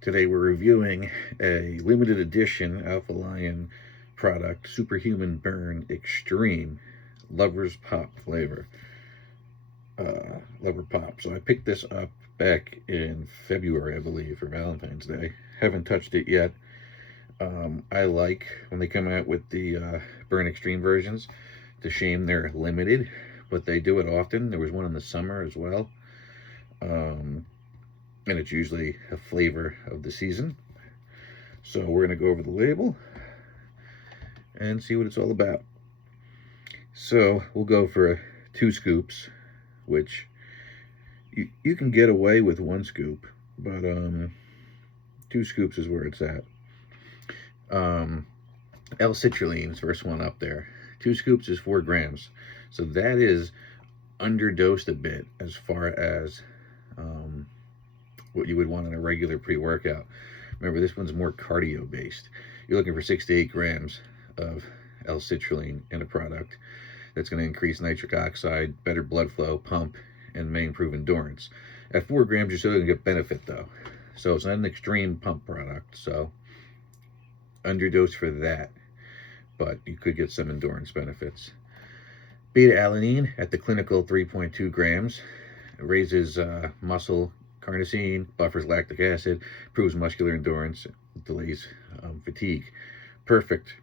Today we're reviewing a limited edition Alpha Lion product, Superhuman Burn Extreme, Lover's Pop flavor. Lover Pop. So I picked this up back in February, I believe, for Valentine's Day. Haven't touched it yet. I like when they come out with the Burn Extreme versions. It's a shame they're limited, but they do it often. There was one in the summer as well. And it's usually a flavor of the season. So we're going to go over the label and see what it's all about. So we'll go for 2 scoops, which you can get away with 1 scoop, but 2 scoops is where it's at. L-citrulline's first one up there. 2 scoops is 4 grams. So that is underdosed a bit as far as what you would want in a regular pre-workout. Remember, this one's more cardio based. You're looking for 6 to 8 grams of L-citrulline in a product that's going to increase nitric oxide, better blood flow, pump, and may improve endurance. At 4 grams, you're still going to get benefit though. So it's not an extreme pump product. So underdose for that, but you could get some endurance benefits. Beta-alanine at the clinical 3.2 grams. It raises muscle carnosine, buffers lactic acid, improves muscular endurance, delays fatigue. Perfect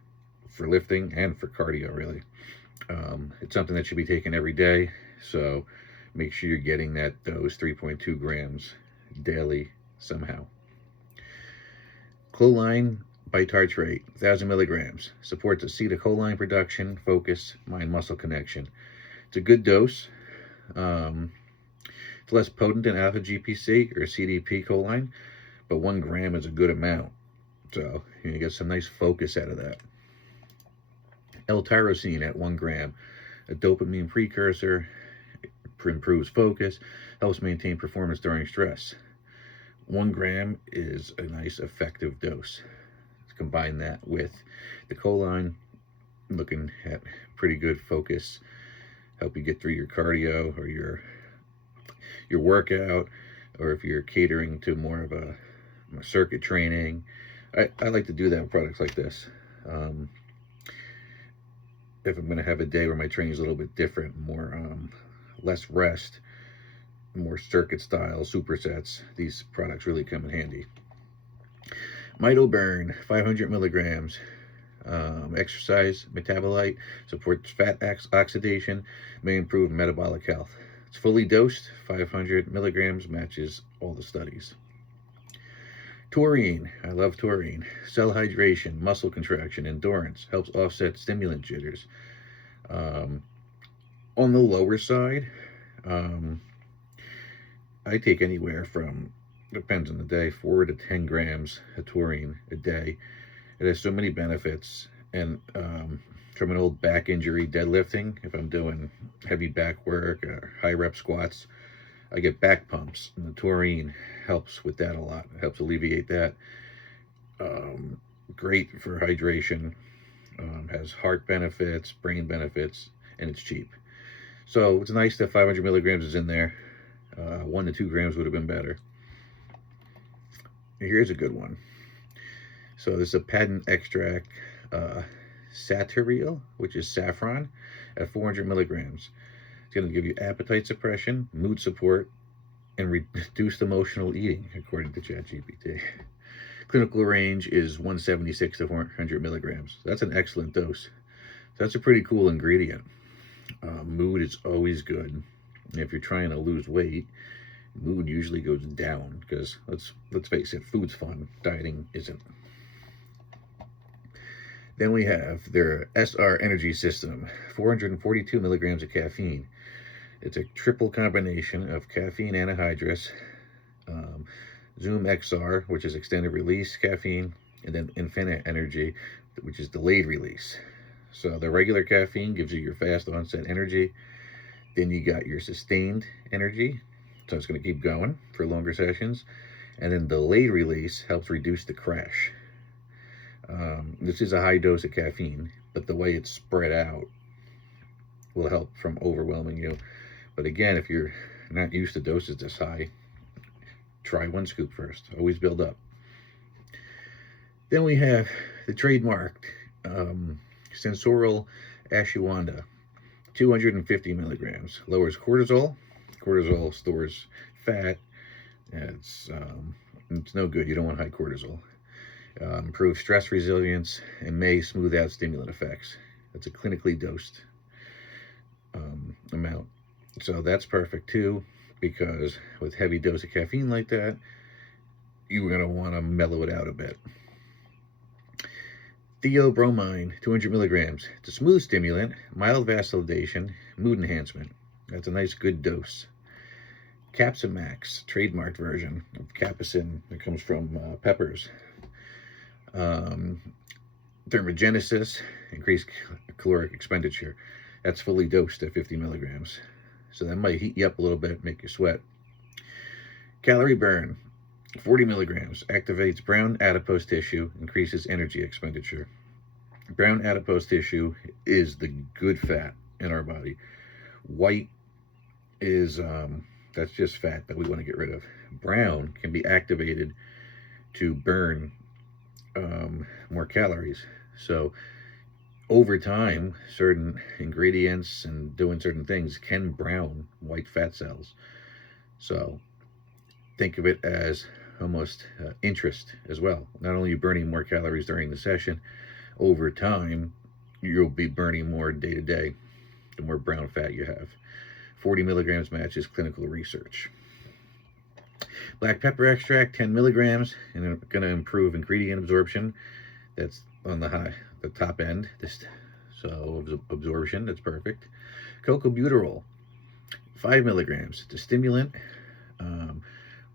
for lifting and for cardio, really. It's something that should be taken every day, so make sure you're getting those 3.2 grams daily somehow. Choline bitartrate, 1,000 milligrams, supports acetylcholine production, focus, mind-muscle connection. It's a good dose. It's less potent than alpha GPC or CDP choline, but 1 gram is a good amount. So you get some nice focus out of that. L-tyrosine at 1 gram, a dopamine precursor, improves focus, helps maintain performance during stress. 1 gram is a nice effective dose. Let's combine that with the choline, looking at pretty good focus, help you get through your cardio or your workout, or if you're catering to more of a circuit training. I like to do that with products like this. If I'm going to have a day where my training is a little bit different, more less rest, more circuit style supersets, these products really come in handy. Mitoburn, 500 milligrams, exercise metabolite, supports fat oxidation, may improve metabolic health. It's fully dosed, 500 milligrams, matches all the studies. Taurine, I love taurine. Cell hydration, muscle contraction, endurance, helps offset stimulant jitters. On the lower side, I take anywhere from, depends on the day, 4 to 10 grams of taurine a day. It has so many benefits, and from an old back injury, deadlifting, if I'm doing heavy back work or high rep squats, I get back pumps, and the taurine helps with that a lot. It helps alleviate that. Great for hydration, has heart benefits, brain benefits, and it's cheap. So it's nice that 500 milligrams is in there. 1 to 2 grams would have been better. Here's a good one. So this is a patent extract, satyrial, which is saffron, at 400 milligrams. It's going to give you appetite suppression, mood support, and reduced emotional eating, according to ChatGPT. Clinical range is 176 to 400 milligrams. That's an excellent dose. That's a pretty cool ingredient. Mood is always good. And if you're trying to lose weight, mood usually goes down because let's face it, food's fun, dieting isn't. Then we have their SR Energy System, 442 milligrams of caffeine. It's a triple combination of caffeine anhydrous, Zoom XR, which is extended release caffeine, and then Infinite Energy, which is delayed release. So the regular caffeine gives you your fast onset energy. Then you got your sustained energy, so it's going to keep going for longer sessions. And then delayed release helps reduce the crash. This is a high dose of caffeine, but the way it's spread out will help from overwhelming you. But again, if you're not used to doses this high, try 1 scoop first. Always build up. Then we have the trademarked sensorial ashwagandha, 250 milligrams. Lowers cortisol. Cortisol stores fat. It's no good. You don't want high cortisol. Improves stress resilience and may smooth out stimulant effects. That's a clinically dosed amount. So that's perfect too, because with heavy dose of caffeine like that, you're going to want to mellow it out a bit. Theobromine, 200 milligrams. It's a smooth stimulant, mild vasodilation, mood enhancement. That's a nice good dose. Capsimax, trademarked version of capsaicin that comes from peppers. Thermogenesis, increased caloric expenditure. That's fully dosed at 50 milligrams. So that might heat you up a little bit, make you sweat. Calorie burn, 40 milligrams. Activates brown adipose tissue, increases energy expenditure. Brown adipose tissue is the good fat in our body. White is, that's just fat that we want to get rid of. Brown can be activated to burn more calories. So over time, certain ingredients and doing certain things can brown white fat cells. So think of it as almost interest as well. Not only are you burning more calories during the session, over time, you'll be burning more day to day, the more brown fat you have. 40 milligrams matches clinical research. Black pepper extract, 10 milligrams, and going to improve ingredient absorption. That's on the top end. So absorption, that's perfect. Cocobutyrol, 5 milligrams. It's a stimulant.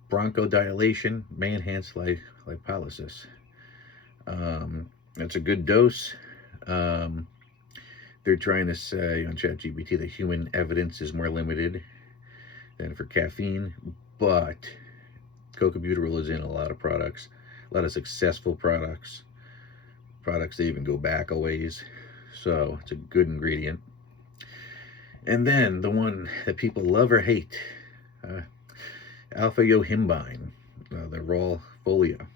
Bronchodilation, may enhance lipolysis. That's a good dose. They're trying to say on ChatGPT that human evidence is more limited than for caffeine, but cocobutyrol is in a lot of products, a lot of successful products that even go back a ways. So it's a good ingredient. And then the one that people love or hate, alpha-yohimbine, the raw folia.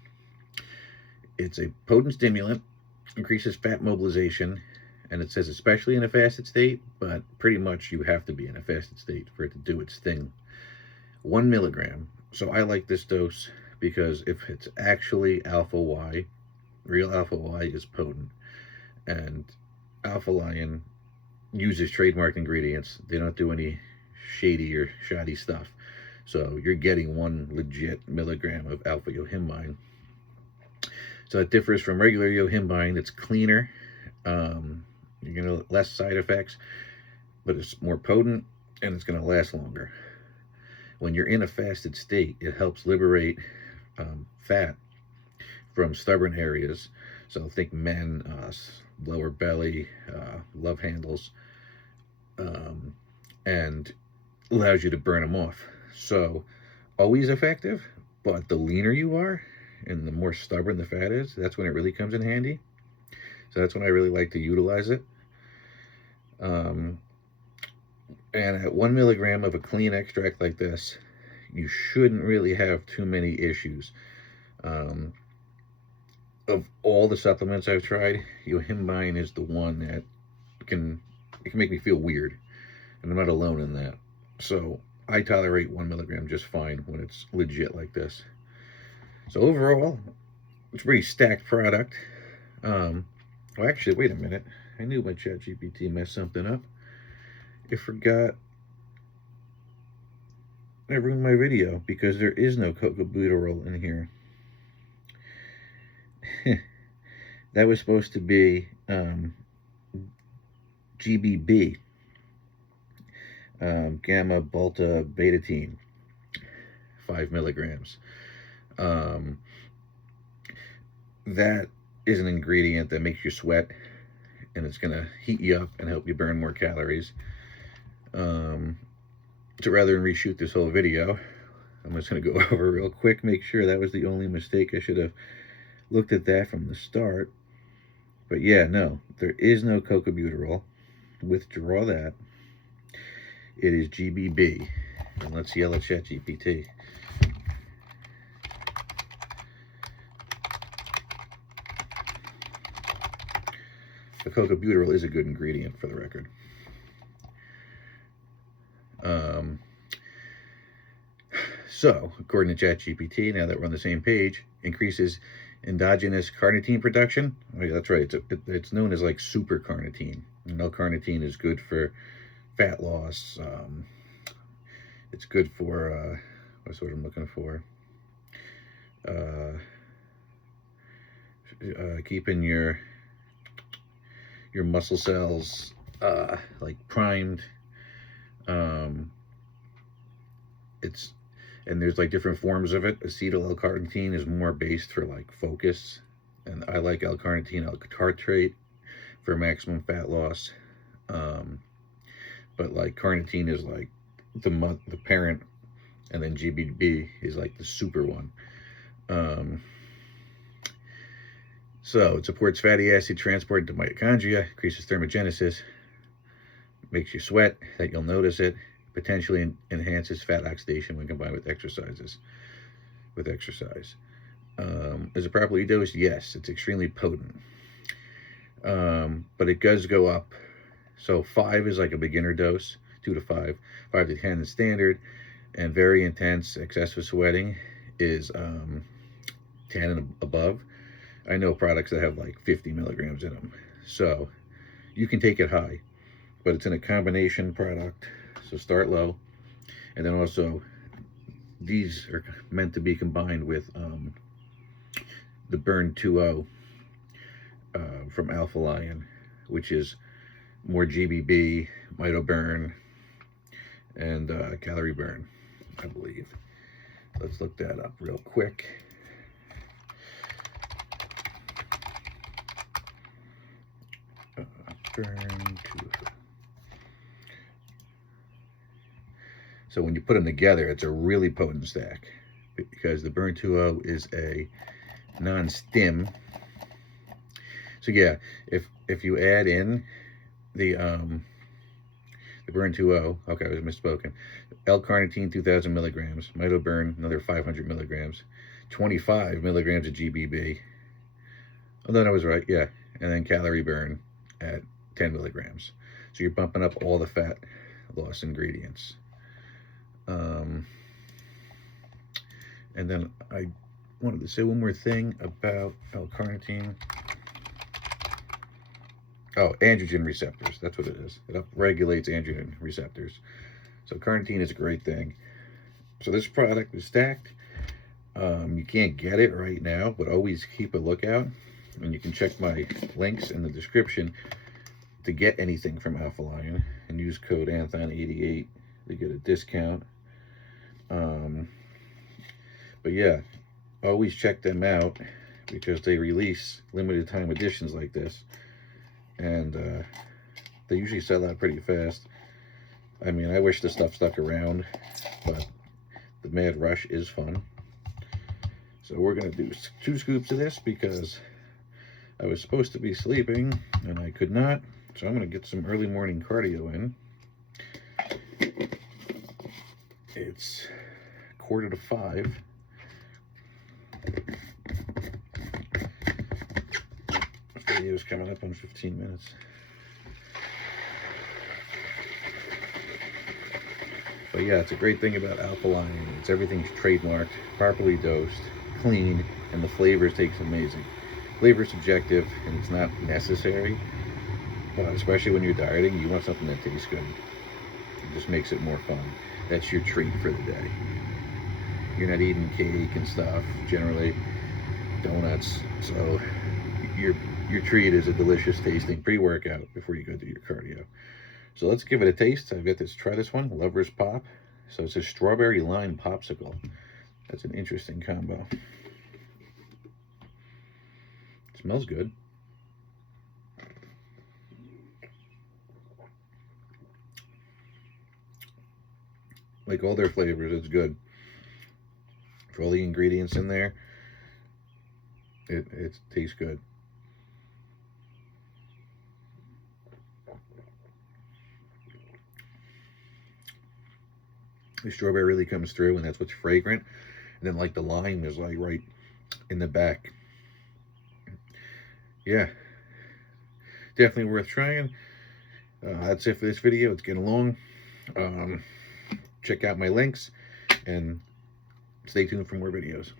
It's a potent stimulant, increases fat mobilization, and it says especially in a fasted state, but pretty much you have to be in a fasted state for it to do its thing. 1 milligram. So I like this dose because if it's actually alpha-Y, real alpha-Y is potent. And Alpha-Lion uses trademarked ingredients. They don't do any shady or shoddy stuff. So you're getting 1 legit milligram of alpha-yohimbine. So it differs from regular yohimbine. It's cleaner. You're going to less side effects, but it's more potent and it's going to last longer. When you're in a fasted state, it helps liberate fat from stubborn areas. So think men, lower belly, love handles, and allows you to burn them off. So always effective, but the leaner you are and the more stubborn the fat is, that's when it really comes in handy. So that's when I really like to utilize it. And at 1 milligram of a clean extract like this, you shouldn't really have too many issues. Of all the supplements I've tried, yohimbine is the one that it can make me feel weird, and I'm not alone in that. So I tolerate 1 milligram just fine when it's legit like this. So overall, it's a pretty stacked product. Well, actually, wait a minute. I knew my ChatGPT messed something up. I forgot. I ruined my video because there is no cocobutyrol in here. That was supposed to be GBB, gamma balta betatine, 5 milligrams. That is an ingredient that makes you sweat, and it's going to heat you up and help you burn more calories. So rather than reshoot this whole video, I'm just going to go over real quick, make sure that was the only mistake. I should have looked at that from the start. But yeah, no, there is no cocobutyrol. Withdraw that. It is GBB. And let's yell at ChatGPT. The cocobutyryl is a good ingredient, for the record. So, according to ChatGPT, now that we're on the same page, increases endogenous carnitine production. Oh, yeah, that's right. It's known as like super carnitine. And L-carnitine is good for fat loss. It's good for, what's what I'm looking for? Keeping your muscle cells like primed. And there's like different forms of it. Acetyl L-carnitine is more based for like focus, and I like L-carnitine L-tartrate for maximum fat loss. But like carnitine is like the parent, and then GBB is like the super one. So it supports fatty acid transport into mitochondria, increases thermogenesis, makes you sweat, that you'll notice it, potentially enhances fat oxidation when combined with exercise. Is it properly dosed? Yes, it's extremely potent. But it does go up. So 5 is like a beginner dose, 2 to 5. 5 to 10 is standard, and very intense excessive sweating is 10 and above. I know products that have like 50 milligrams in them. So you can take it high, but it's in a combination product. So start low. And then also, these are meant to be combined with the Burn 2.0 from Alpha Lion, which is more GBB, mitoburn, and calorie burn, I believe. Let's look that up real quick. Burn 2.0. So when you put them together, it's a really potent stack, because the Burn 2.0 is a non-stim. So yeah, if you add in the Burn 2.0, okay, I was misspoken. L-carnitine 2,000 milligrams, mitoburn another 500 milligrams, 25 milligrams of GBB. Oh, no, I was right, yeah. And then calorie burn at 10 milligrams. So you're bumping up all the fat loss ingredients. And then I wanted to say one more thing about L-carnitine. Oh, androgen receptors. That's what it is. It upregulates androgen receptors. So carnitine is a great thing. So this product is stacked. You can't get it right now, but always keep a lookout. And you can check my links in the description to get anything from Alpha Lion, and use code Anthon88 to get a discount. But yeah, always check them out, because they release limited time editions like this, and they usually sell out pretty fast. I mean, I wish the stuff stuck around, but the mad rush is fun. So we're gonna do 2 scoops of this, because I was supposed to be sleeping and I could not. So I'm gonna get some early morning cardio in. It's 4:45. This video is coming up on 15 minutes. But yeah, it's a great thing about Alpha Lion. It's everything's trademarked, properly dosed, clean, and the flavors taste amazing. Flavor's subjective, and it's not necessary. But especially when you're dieting, you want something that tastes good. It just makes it more fun. That's your treat for the day. You're not eating cake and stuff, generally donuts. So your treat is a delicious tasting pre-workout before you go do your cardio. So let's give it a taste. I've got try this one, Lover's Pop. So it's a strawberry lime popsicle. That's an interesting combo. It smells good. Like all their flavors, it's good. For all the ingredients in there, it tastes good. The strawberry really comes through, and that's what's fragrant. And then like the lime is like right in the back. Yeah, definitely worth trying. That's it for this video. It's getting long. Check out my links and stay tuned for more videos.